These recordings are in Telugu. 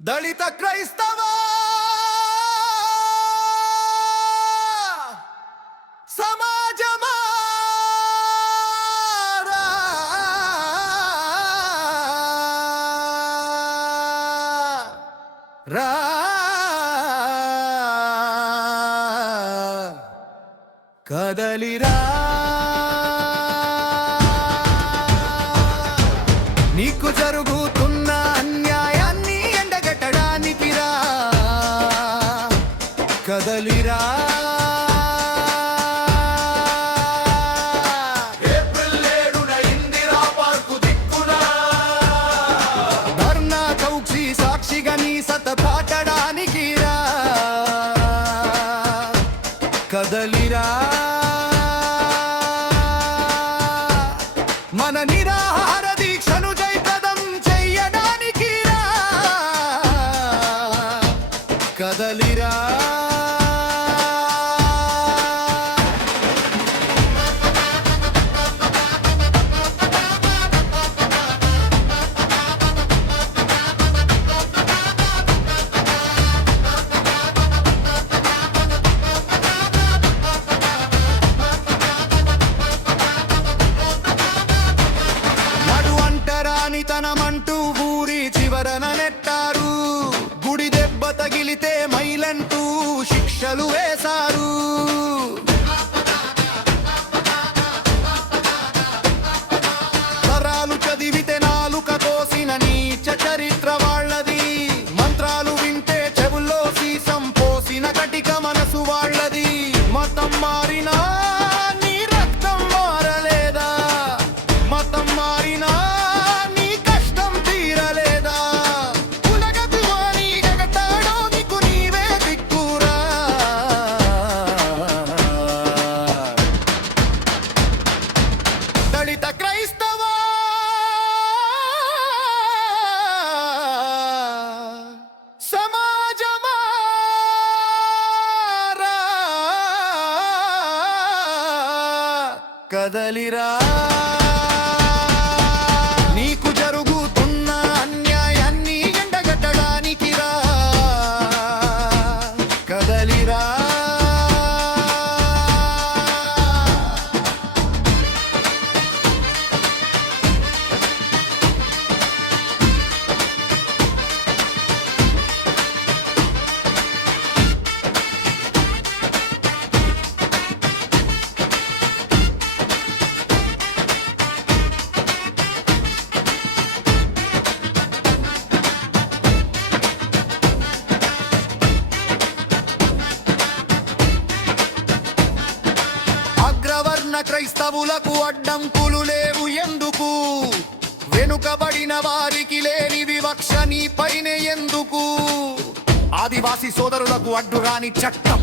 దళిత క్రైస్తవ సమాజమా రా కదలిరా నీకు జరుగుతున్న అన్యాయాన్ని ఎండగట్టడానికి రా కదలిరా ఏప్రిల్ 7న ఇందిరా పార్కు దిక్కున ధర్నా చౌక్సీ సాక్షిగా నీ సత పాటడానికి రా కదలిరా మన నిరాహార దీక్షను జయప్రదం చెయ్యడానికి రా కదలిరా తనమంటూ ఊరి చివరన నెట్టారు. గుడి దెబ్బ తగిలితే మైలంటూ శిక్షలు వేశారు. తరాలు చదివితే నాలుక కోసిన నీచ చరిత్ర వాళ్ళది. మంత్రాలు వింటే చెవుల్లో సీసం పోసిన కటిక మనసు వాళ్ళది. మతం మారినా నీ రక్తం మారలేదా? మతం మారినా దళిత క్రైస్తవ సమాజమా కదలిరా నీకు జరుగుతున్న అన్యాయాన్ని ఎండగట్టడానికి రా కదలిరా అగ్రవర్ణ క్రైస్తవులకు అడ్డంకులు లేవు ఎందుకు? వెనుకబడిన వారికి లేని వివక్ష నీ పైనే ఎందుకు? ఆదివాసీ సోదరులకు అడ్డురాని చట్టం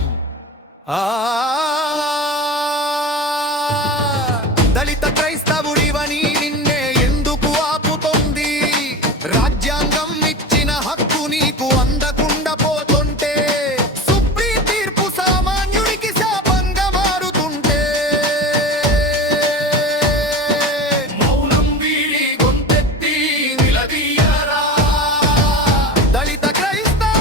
దళిత క్రైస్తవుడివని నిన్నే ఎందుకు ఆపుతోంది? రాజ్యాంగం ఇచ్చిన హక్కు నీకు అందకుండా పోతుంటే, సుప్రీం తీర్పు సామాన్యుడికి శాపంగా మారుతుంటే, మౌనం వీడి గొంతెత్తి నిలదీయరా దళిత క్రైస్తవ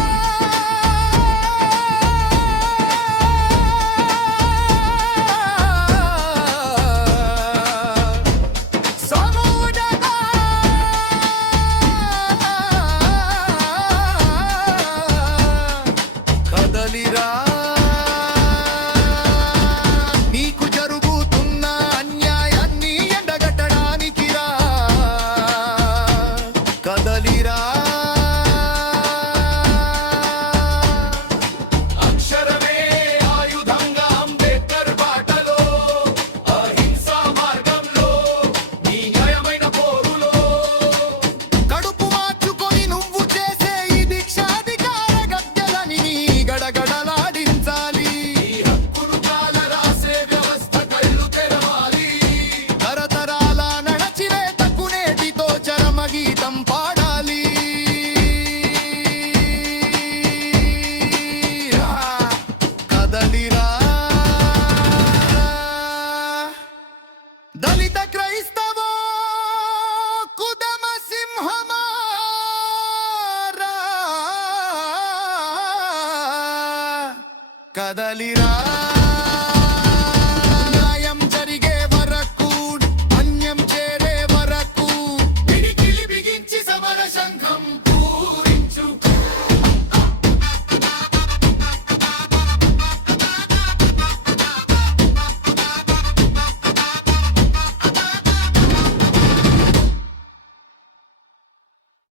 కదలిరా